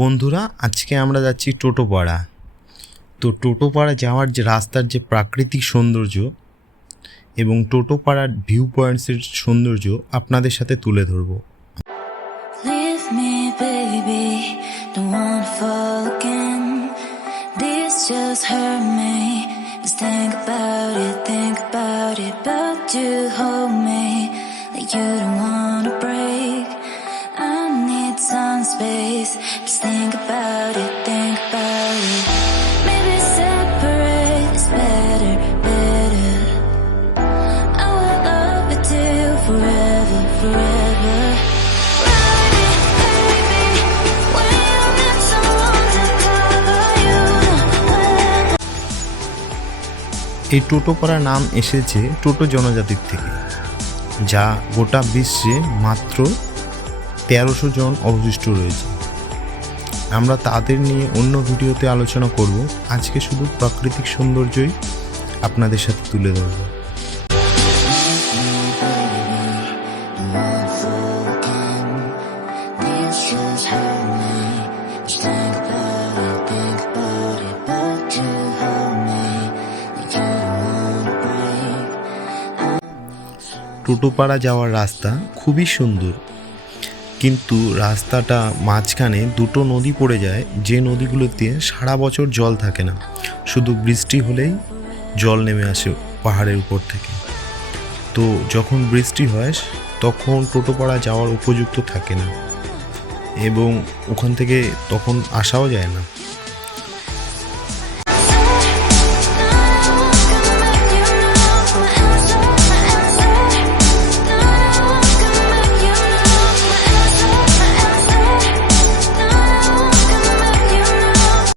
বন্ধুরা, আজকে আমরা যাচ্ছি টোটোপাড়া। তো টোটোপাড়া যাওয়ার যে রাস্তার যে প্রাকৃতিক সৌন্দর্য এবং টোটোপাড়ার ভিউ পয়েন্টসের সৌন্দর্য আপনাদের সাথে তুলে ধরব। Leave me, baby, don't wanna fall again. This just hurt me. Just think about it, but you hold me like you don't wanna break. I need some space. Just think about it. Maybe separate is better. I will love you till forever. এই টোটোপাড়া নাম এসেছে টোটো জনজাতির থেকে, যা গোটা বিশ্বে মাত্র 1300 জন অবশিষ্ট রয়েছে। আমরা তাদের নিয়ে অন্য ভিডিওতে আলোচনা করব। আজকে শুধু প্রাকৃতিক সৌন্দর্যই আপনাদের সাথে তুলে ধরব। টোটোপাড়া যাওয়ার রাস্তা খুবই সুন্দর, কিন্তু রাস্তাটা মাঝখানে দুটো নদী পড়ে যায়, যে নদীগুলোতে সারা বছর জল থাকে না, শুধু বৃষ্টি হলেই জল নেমে আসে পাহাড়ের উপর থেকে। তো যখন বৃষ্টি হয় তখন টোটোপাড়া যাওয়ার উপযুক্ত থাকে না এবং ওখান থেকে তখন আসাও যায় না।